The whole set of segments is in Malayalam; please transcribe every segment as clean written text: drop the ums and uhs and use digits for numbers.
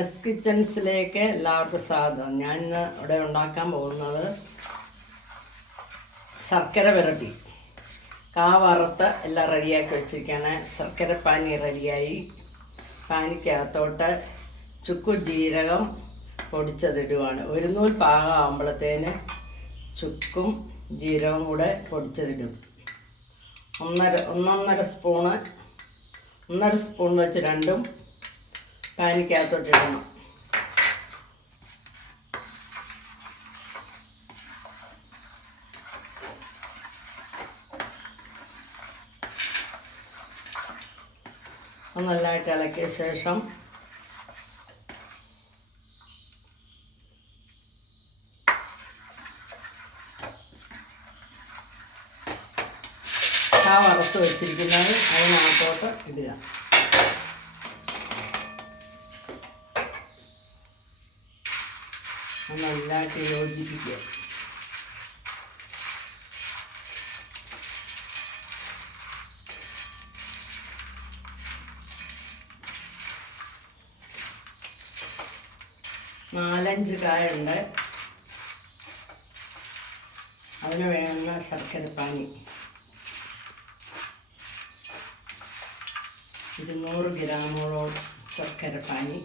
എസ് കിച്ചൺസിലേക്ക് എല്ലാവർക്കും സ്വാഗതം. ഞാൻ ഇന്ന് ഇവിടെ ഉണ്ടാക്കാൻ പോകുന്നത് ശർക്കര വരട്ടി. കാ വറുത്ത് എല്ലാം റെഡിയാക്കി വെച്ചിരിക്കുകയാണ്. ശർക്കര പാനി റെഡിയായി. പാനിക്കകത്തോട്ട് ചുക്കു ജീരകം പൊടിച്ചതിടുവാണ്. ഒരു നൂൽ പാകം ആകുമ്പോഴത്തേന് ചുക്കും ജീരകവും കൂടെ പൊടിച്ചതിടും. ഒന്നൊന്നര സ്പൂൺ വെച്ച് രണ്ടും പാനിക്കകത്തോട്ട് ഇടണം. നല്ലതായിട്ട് ഇളക്കിയ ശേഷം ആ വറുത്ത് വെച്ചിരിക്കുന്നത് അതിനകത്തോട്ട് ഇടുക. നല്ലതായിട്ട് യോജിപ്പിക്കുക. നാലഞ്ച് കായുണ്ട്. അതിന് വേണ്ടുന്ന ശർക്കര പാനി 200 ഗ്രാമോളം ശർക്കര പാനി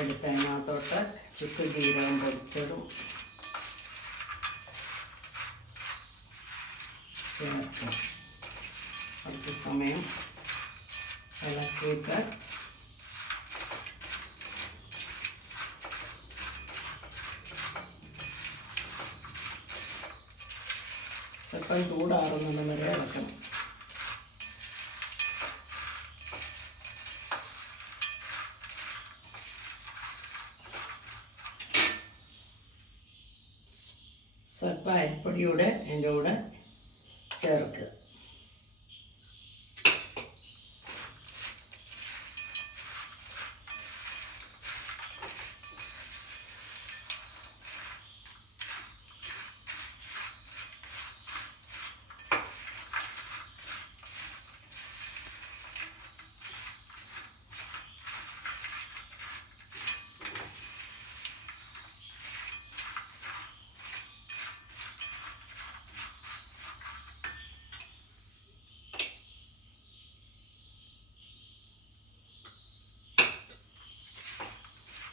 എടുത്തതിനകത്തോട്ട് ചുക്ക് ജീരകം പൊടിച്ചതും ചേർക്കുക. കുറച്ച് സമയം ഇളക്കിയിട്ട് സ്വല്പം ചൂടാറുന്നത് വരെ ഇളക്കണം. സ്വല്പം അരിപ്പൊടിയൂടെ അതിൻ്റെ കൂടെ ചേർക്കുക.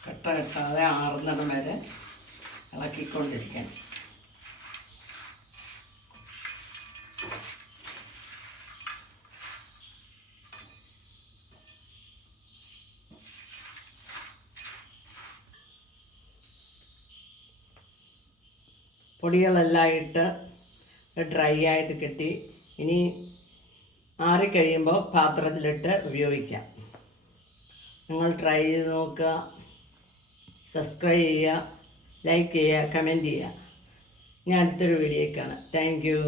കട്ട കെട്ടാതെ ആറുന്നിടം വരെ ഇളക്കിക്കൊണ്ടിരിക്കാൻ. പൊടികളെല്ലാം ഇട്ട് ഡ്രൈ ആയിട്ട് കെട്ടി ഇനി ആറിക്കഴിയുമ്പോൾ പാത്രത്തിലിട്ട് ഉപയോഗിക്കാം. നിങ്ങൾ ട്രൈ ചെയ്ത് നോക്കുക. സബ്സ്ക്രൈബ് ചെയ്യുക, ലൈക്ക് ചെയ്യുക, കമൻറ്റ് ചെയ്യുക. ഞാൻ അടുത്തൊരു വീഡിയോയിൽ കാണാം. Thank you.